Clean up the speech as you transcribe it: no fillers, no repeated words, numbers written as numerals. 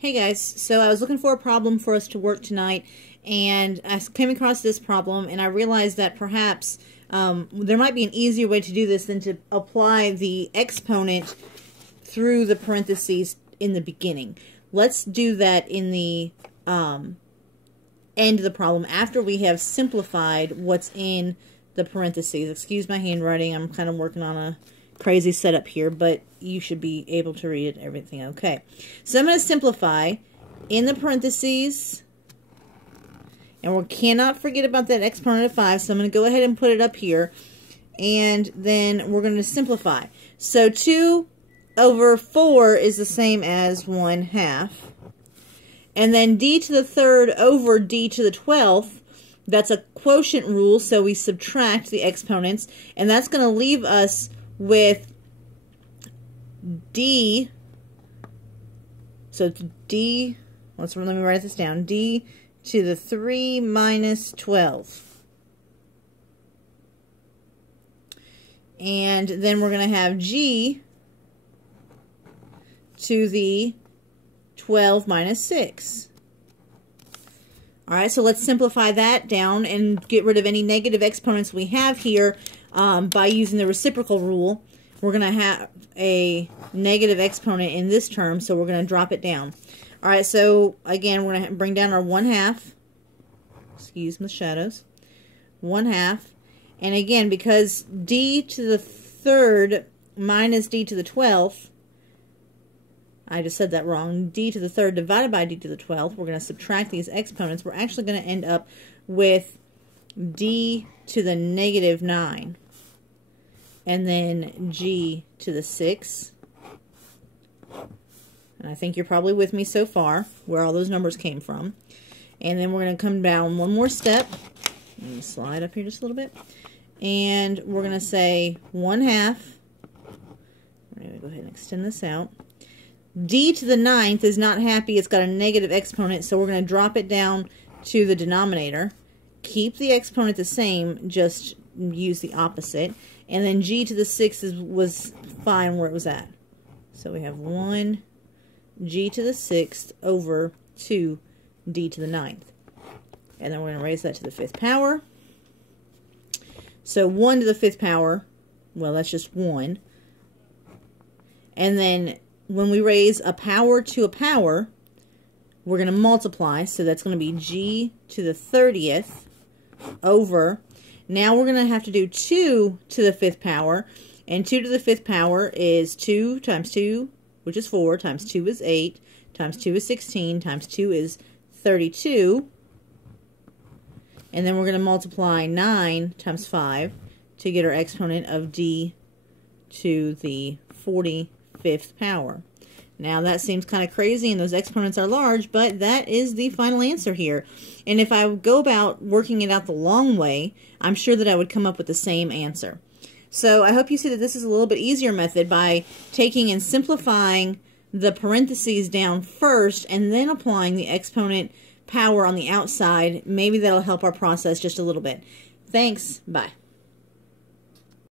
Hey guys, so I was looking for a problem for us to work tonight, and I came across this problem, and I realized that perhaps there might be an easier way to do this than to apply the exponent through the parentheses in the beginning. Let's do that in the end of the problem after we have simplified what's in the parentheses. Excuse my handwriting, I'm kind of working on a crazy setup here, but you should be able to read everything okay. So I'm going to simplify in the parentheses, and we cannot forget about that exponent of 5, so I'm going to go ahead and put it up here, and then we're going to simplify. So 2 over 4 is the same as 1/2, and then d to the third over d to the 12th, that's a quotient rule, so we subtract the exponents, and that's going to leave us with d, so it's d, let me write this down, d to the 3 minus 12. And then we're going to have g to the 12 minus 6. Alright, so let's simplify that down and get rid of any negative exponents we have here by using the reciprocal rule. We're going to have a negative exponent in this term, so we're going to drop it down. Alright, so again, we're going to bring down our 1/2. Excuse my shadows. 1/2. And again, because d to the third minus d to the 12th, I just said that wrong, d to the third divided by d to the 12th, we're going to subtract these exponents. We're actually going to end up with d to the negative 9. And then g to the 6. And I think you're probably with me so far, where all those numbers came from. And then we're going to come down one more step. Let me slide up here just a little bit. And we're going to say 1/2. We're going to go ahead and extend this out. D to the 9th is not happy. It's got a negative exponent, so we're going to drop it down to the denominator. Keep the exponent the same, just use the opposite. And then g to the 6th was fine where it was at. So we have 1 g to the 6th over 2 d to the 9th. And then we're going to raise that to the 5th power. So 1 to the 5th power, well, that's just 1. And then when we raise a power to a power, we're going to multiply. So that's going to be g to the 30th over. Now we're going to have to do 2 to the 5th power. And 2 to the 5th power is 2 times 2, which is 4, times 2 is 8, times 2 is 16, times 2 is 32. And then we're going to multiply 9 times 5 to get our exponent of d to the 45th power. Now that seems kind of crazy and those exponents are large, but that is the final answer here. And if I go about working it out the long way, I'm sure that I would come up with the same answer. So I hope you see that this is a little bit easier method by taking and simplifying the parentheses down first and then applying the exponent power on the outside. Maybe that'll help our process just a little bit. Thanks. Bye.